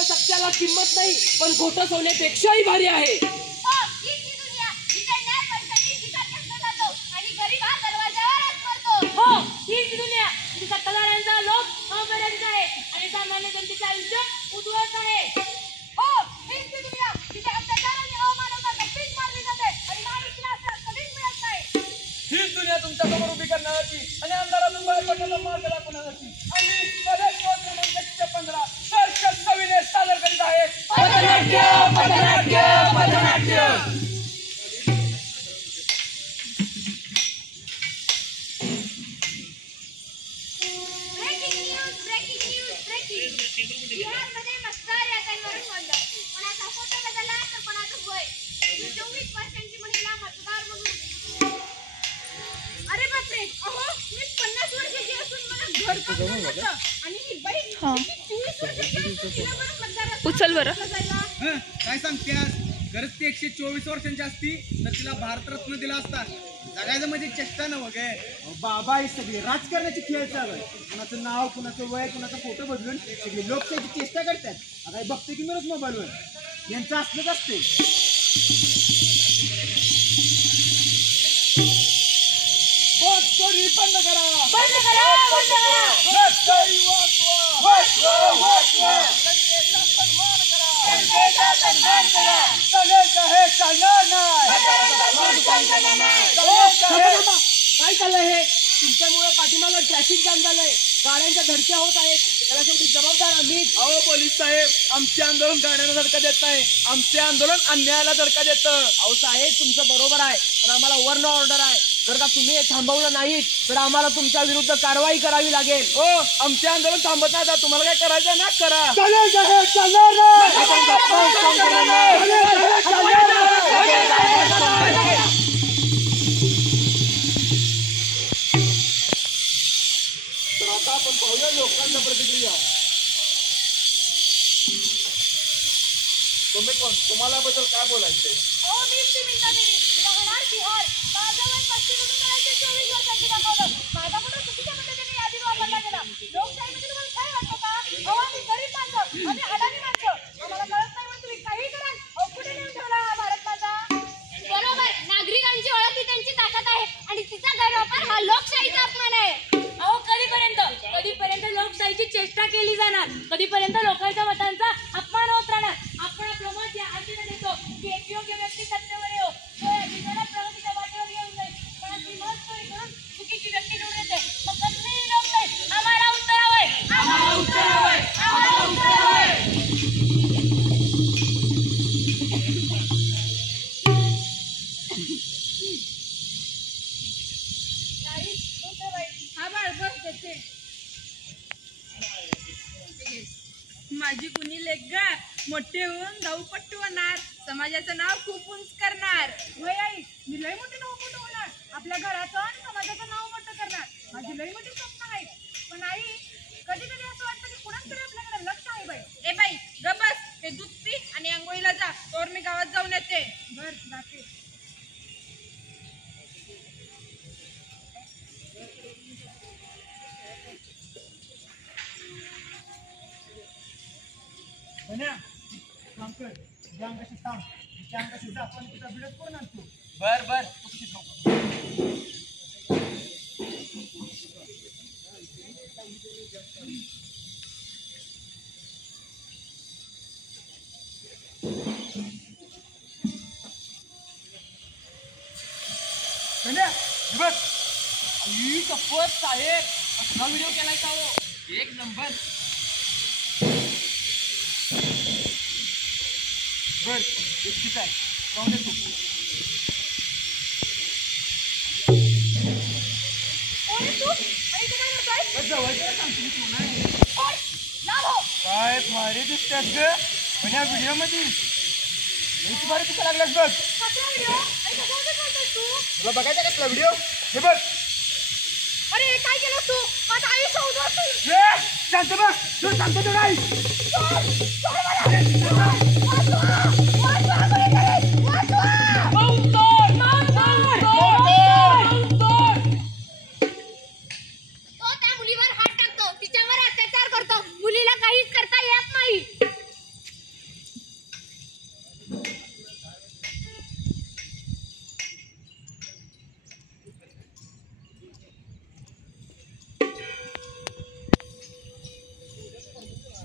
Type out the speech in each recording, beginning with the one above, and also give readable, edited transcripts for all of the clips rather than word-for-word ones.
सत्याला किंमत नाही पण खोटं सोन्यापेक्षाही भारी आहे. सत्ताधाऱ्यांचा लोक अमर्यादित आहे आणि सामान्य जनतेचे आयुष्य उद्ध्वस्त आहे. हीच दुनिया तुमच्या समोर उभी करण्याची आणि अंधारातून बाहेर पडण्याचा मार्ग दाखवण्याची आम्ही कलेक्ट 15 सविने सादर करीत आहे पथनाट्य पथनाट्य पथनाट्य. बिहारमध्ये मतदार याद्यांवरून बंद. कोणाचा फोटो बदलला तर कोणाचं वय. 24 वर्षांची महिला मतदार म्हणून. अरे बापरे, अहो मी 50 वर्षाची असून मला घर काम नव्हतं आणि ही बाई 24 वर्षाची असून तिला बरं मतदार उचल बरं. काय सांगतेस? गरज ती 124 वर्षांची असती तर तिला भारतरत्न दिला असता. जगायचं म्हणजे चेष्टा न वगैरे. बाबा ही सगळी राजकारणाची खेळ चालू आहे. कुणाचं नाव, कुणाचं वय, कुणाचा फोटो बदलून सगळी लोकशाहीची चेष्टा करतात. आता बघते की मिळत मोबाईलवर यांचं असलंच असते. बंद करा बंद करा बंद करा. जनतेचा सन्मान करा. काय चाललंय हे? तुमच्यामुळे पाठीमागं ट्रॅफिक जाम झालंय, गाड्यांच्या धडक्या होत आहेत. त्याला शेवटी जबाबदार आम्ही. अहो पोलीस साहेब, आमचे आंदोलन गाड्यांना धडका देत नाही, आमचे आंदोलन अन्यायाला धडका देतं. अहो साहेब तुमचं बरोबर आहे पण आम्हाला वर्ण ऑर्डर आहे. जर का तुम्ही हे थांबवलं नाहीत तर आम्हाला तुमच्या विरुद्ध कारवाई करावी लागेल. हो, आमचे आंदोलन थांबत नाही. आता तुम्हाला काय करायचं ना करा. तर आता आपण पाहूया लोकांच्या प्रतिक्रिया. तुम्ही कोण? तुम्हाला बद्दल काय बोलायचंय? बरोबर, नागरिकांची ओळख ही त्यांची ताकद आहे आणि तिचा गैरवापर हा लोकशाहीचा अपमान आहे. अहो कधीपर्यंत लोकशाहीची चेष्टा केली जाणार? कधीपर्यंत लोकांच्या मतांचा अपमान होत राहणार? आपण आपलं मत या आशेने देतो की एक योग्य व्यक्ती सत्तेवर येऊ, तो या देशाला प्रगतीच्या वाटेवर घेऊन जाईल. पण आपली मत चोरी करून चुकीची व्यक्ती निवडून येते. मग कसलीही लोकशाही आम्हाला उत्तर हवंय, आम्हाला उत्तर हवंय, आम्हाला उत्तर हवंय. माझी कुणी लेख ग मोठे होऊन धावपट्टू होणार, समाजाचं नाव खूप उंच करणार. होय आई, मी लय मोठे धावपट्टू होणार, आपल्या घराचं आणि समाजाचं नाव मोठं करणार. माझी लय मोठी स्वप्न आहे. पण आई कधी कधी असं वाटतं की कुणाकडे आपल्याकडे लक्ष आहे बाई. ए बाई ग बस, हे दूध पी आणि आंघोळीला जा, तोवर मी गावात जाऊन येते. बर जाते. बर बर. शपथ साहेब, असला व्हिडिओ केलाय का हो? एक नंबर. बर ठीक आहे, जाऊन दे तू. काय भारी दिसतात ग या व्हिडिओ मध्ये. किती भारी पिसा लागलास बघ. कसला व्हिडिओ अरे कशाबद्दल बोलतोस तू तुला बघायचा कसला व्हिडिओ हे बघ. अरे काय केलं तू माझं आयुष्य उद्ध्वस्त शांत बघ तुला सांगतो तो नाही. तो त्या मुलीवर हात टाकतो तिच्यावर अत्याचार करतो मुलीला काहीच करता येत नाही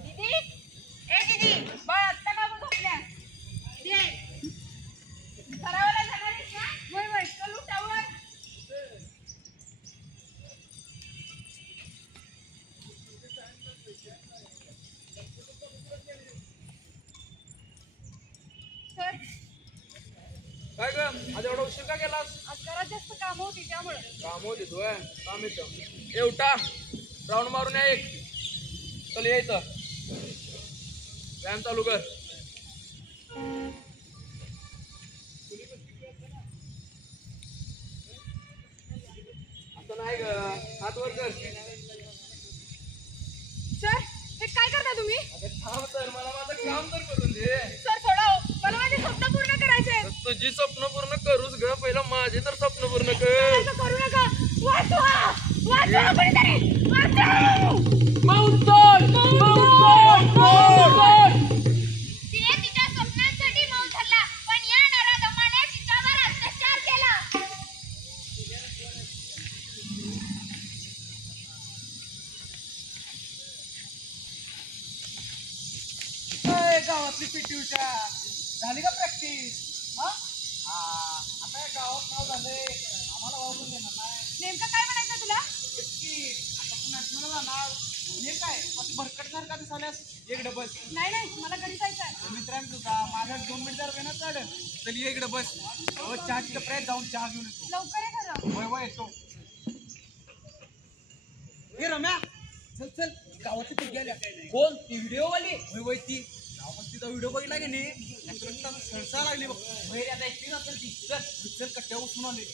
दीदी ए दीदी बाळ आत्ता का बघ झोपल्या दे सरावाला जाणार आहेस ना वय वय चल उठावर सर काय ग आज एवढा उशीर का केलास? आज घरात जास्त काम होती त्यामुळे काम होते तू काम येतं ए उठा राऊंड मारून या एक चल यायचं व्यायाम चालू कर. असं नाही ग हात वर कर. सर हे काय करता तुम्ही अगं थांब तर मला माझं काम तर करून दे. सर सोडा हो. मला माझे स्वप्न पूर्ण करायचे आहेत. तुझी स्वप्न पूर्ण करूच ग पहिलं माझे तर स्वप्न पूर्ण कर. असं करू नका वाचवा वाचवा कोणीतरी वाचवा तिने तिच्या स्वप्नांसाठी मौत धरला पण या नराधमाने तिच्यावर अत्याचार केला गावातली पीटी उषा झाली का प्रॅक्टिस? हा आता या गावात नाव झालंय आम्हाला वाव पण देणार नाही. नेमकं काय म्हणायचं तुला नक्की आता तू नॅशनल जाणार हे काय अशी भरकट सारखा दिसाल्यास इकडे बस. नाही नाही मला घरी जायचं आहे मित्रांनो तुझा माझा 2 मिनिट जर वेळ चढ चल ये इकडे बस. चहाची टपऱ्यात जाऊन चहा घेऊन येतो. लवकर ये खरं वय वय येतो. हे रम्या चल चल गावाची ती गेल्या कोण ती व्हिडिओ वाली? वय वय ती गावात व्हिडिओ बघितला की नाही सळसा लागली बघ. बाहेर आता एकटी नसेल ती. चल चल कट्ट्या उचलून आले.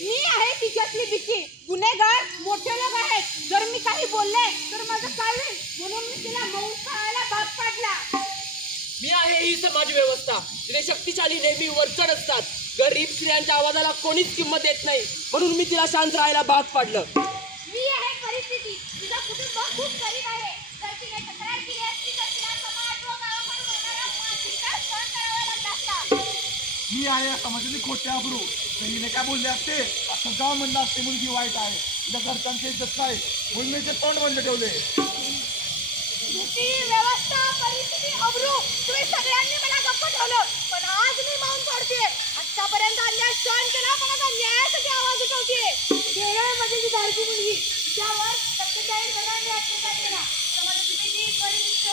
मी आहे तिच्यातली बिकी गुन्हेगार मोठे लोक आहेत जर मी काही बोलले तर माझं काय होईल म्हणून मी तिला मौन खायला भाग पाडला मी आहे ही समाज व्यवस्था तिथे शक्तिशाली नेहमी वरचढ असतात गरीब स्त्रियांच्या आवाजाला कोणीच किंमत देत नाही म्हणून मी तिला शांत राहायला भाग पाडलं. मी आहे परिस्थिती तुझं कुटुंब खूप गरीब आहे जर तिने तक्रार केली असती तर तिला समाज व गावाकडून होणारा मानसिकता सहन करावा लागला असता मी आहे या समाजातली खोटे अब्रू हिने काय बोलले असते असं गाव म्हणलं असते मुलगी वाईट आहे तिच्या घरच्यांची इज्जत नाही म्हणून मी तोंड बंद ठेवले. नीती व्यवस्था परिस्थिती अब्रू तुम्ही सगळ्यांनी मला गप्प ठेवलं पण आज मी मौन सोडते आतापर्यंत अन्याय सहन केला पण आता न्यायासाठी आवाज उठवते. केरळमध्ये जी धाडसी मुलगी त्यावर 47 जणांनी अत्याचार केला समाजाची भीती परिस्थिती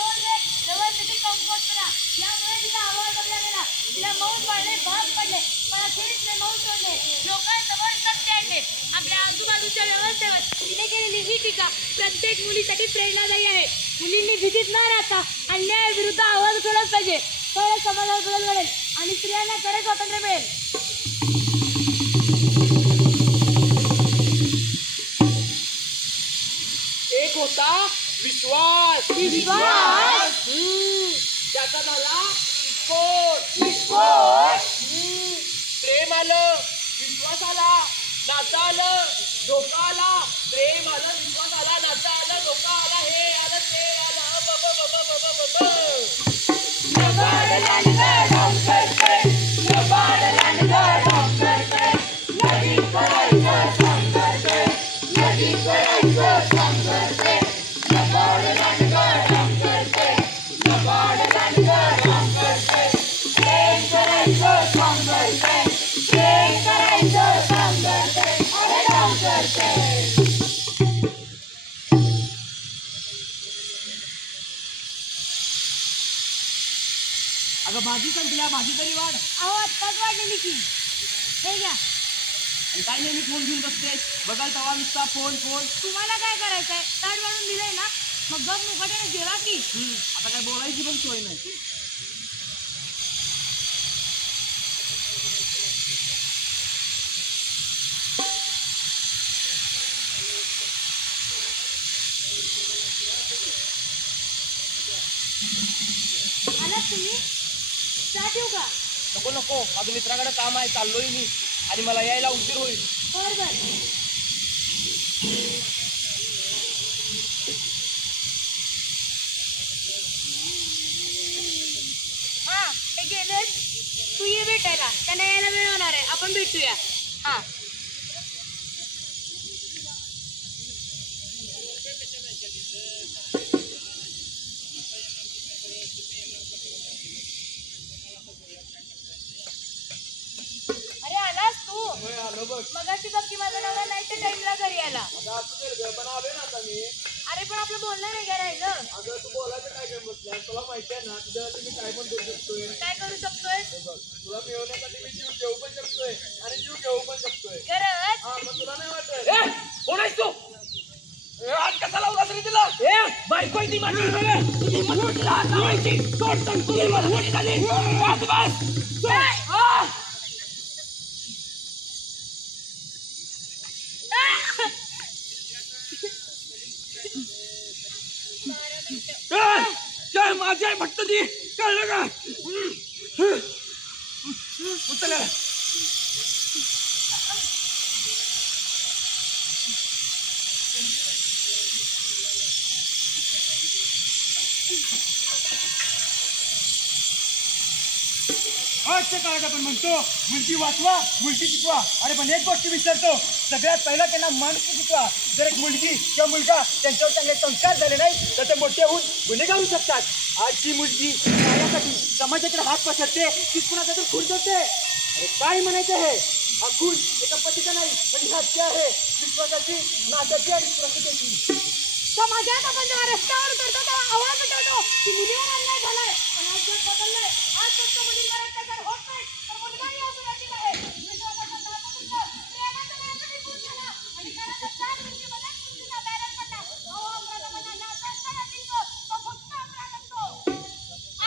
व्यवस्थेची कमकुवतपणा यामुळे तिचा आवाज दबला गेला तिला मौन पाळणे भाग पडले पण अखेरीस तिने मौन सोडले. लोकांसमोर सत्य आणले आपल्या आजूबाजूच्या व्यवस्थेवर तिने केलेली ही टीका प्रत्येक मुलीसाठी प्रेरणादायी आहे. मुलींनी भीतीत न राहता अन्यायाविरुद्ध आवाज उठवलाच पाहिजे तरच समाजात बदल घडेल आणि स्त्रियांना खरे स्वातंत्र्य मिळेल. एक होता विश्वास त्याचा झाला विस्फोट. प्रेम आलं विश्वास आला नाता आलं धोका आला. प्रेम आलं विश्वास आला नाता आलं धोका आला हे आलं ते आलं बब बब बब बब. अगं भाजी संपल्या, भाजी तरी वाढ. अहो आत्ताच वाढलेली की. हे घ्या. आणि काय नेहमी फोन घेऊन बसतेस? बघाल तवा नुसता फोन फोन. तुम्हाला काय करायचंय? ताट वाढून दिलंय ना, मग गप मुकाट्याने जेवा की. आता काय बोलायची पण सोय नाही. आलात तुम्ही? चहा ठेवू का? नको नको, माझं मित्राकडे काम आहे, चाललोय मी. आणि मला यायला उशीर होईल. बर बर. हा ते गेलेच. तू ये भेटायला, त्यांना यायला वेळ होणार आहे. आपण भेटूया. हा. अरे आलास तू? आलो बघ. मगाशी बघ की माझा नवरा नाही त्या टाइमला घरी आला. आता असू दे ग, पण आलोय ना आता मी. अरे पण आपलं बोलणं नाही का राहिलं? अगं तू बोलायचं काय घेऊन बसल्या? तुला माहिती आहे ना तुझ्यासाठी मी काय पण करू शकतोय. काय करू शकतोय? हे बघ, तुला मिळवण्यासाठी मी जीव घेऊ पण शकतोय आणि जीव घेऊ पण शकतोय. खरंच? हा, मग तुला नाही वाटत? कोण आहेस तू? हात कसा लावला तरी तिला? बायको आहे ती माझी. तुझी मनवटीला हात लावायची. सोड सांगतो तुझी मनवटी झाली. बस बस. काय माझी आहे फक्त ती, कळलं का? उचल. काळात आपण म्हणतो मुलगी वाचवा, मुलगी शिकवा. अरे पण एक गोष्ट विसरतो, सगळ्यात पहिला त्यांना माणूस शिकवा. जर एक मुलगी किंवा मुलगा त्यांच्यावर चांगले संस्कार झाले नाही तर ते मोठे होऊन गुन्हेगार होऊ शकतात. आज जी मुलगी कार्यासाठी समाजाकडे हात पसरते तीच कुणाचा तर खून करते. अरे काय म्हणायचं आहे? हा खून एका पतीचा नाही पण ही हत्या आहे विश्वासाची, नात्याची आणि सुरक्षितेची. समाजात आपण जेव्हा रस्त्यावर करतो तेव्हा आवाज उठवतो की मुलीवर अन्याय झालाय. पण आज जग बदललंय. आज फक्त मुलींवर अत्याचार होत नाही तर मुलगाही असुरक्षित आहे. विश्वासाचं नातं तुटलं, प्रेमाचं नातं निघून गेलं आणि घराच्या 4 भिंतीमध्ये मुलीला बॅरल पडला. अहो अपराधामध्ये नातं असताना जिंकतो, तो फक्त अपराध असतो.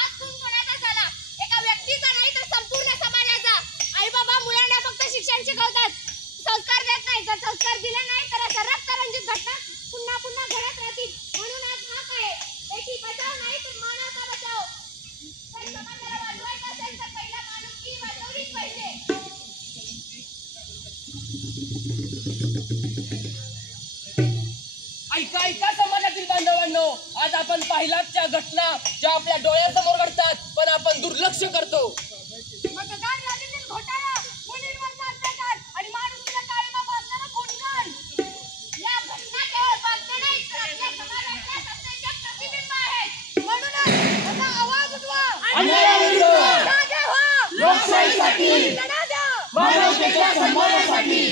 आज खून कोणाचा झाला? एका व्यक्तीचा नाही तर संपूर्ण समाजाचा. आई बाबा मुलांना फक्त शिक्षण शिकवतात, संस्कार देत नाही. जर संस्कार दिले नाही तर अशा रक्तरंजित घटना पुन्हा पुन्हा घडत राहतील. म्हणून आज हाक आहे, बेटी बचाव नाही तर मानाचा बचाव. तर समाजाला वाचवायचं असेल तर पहिला माणुसकी वाचवलीच पाहिजे. ऐका ऐका समाजातील बांधवांनो, आज आपण पाहिलात त्या घटना ज्या आपल्या डोळ्यासमोर घडतात पण आपण दुर्लक्ष करतो. मतदार यादीतील घोटाळा, मुलींवरचा अत्याचार आणि माणुसकीला काळीमा फासणारा खूनकांड. या घटना केवळ बातम्या नाहीत तर आपल्या समाजातल्या सत्तेचे प्रतिबिंब आहेत. म्हणूनच आता आवाज उठवा, अन्यायाविरुद्ध जागे व्हा, लोकशाहीसाठी लढा द्या, मानवतेच्या सन्मानासाठी.